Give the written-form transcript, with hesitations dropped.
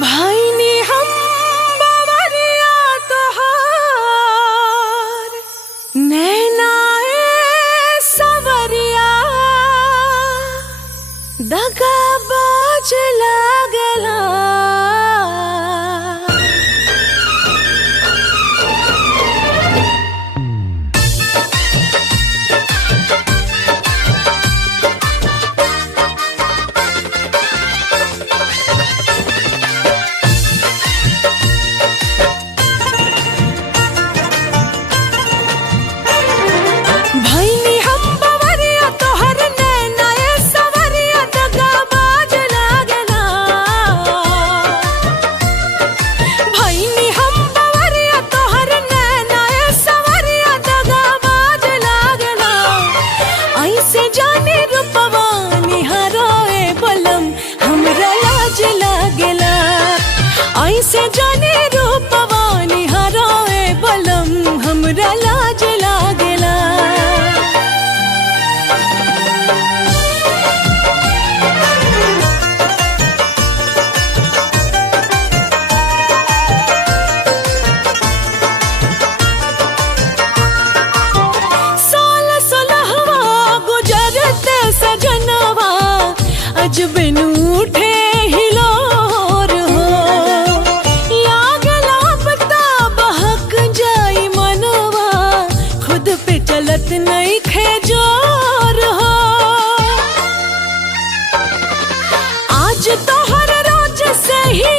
भाईनी हम बावरिया तोहार नैनाए सवरिया दगाबाज लागला। ऐसे जाने रूपवा निहाराए बलम हमरा लाज लागेला। साल सोलहवा गुजरत सजनवा अजब उठे चलत नहीं खेजोर हो। आज तोहर रोज से ही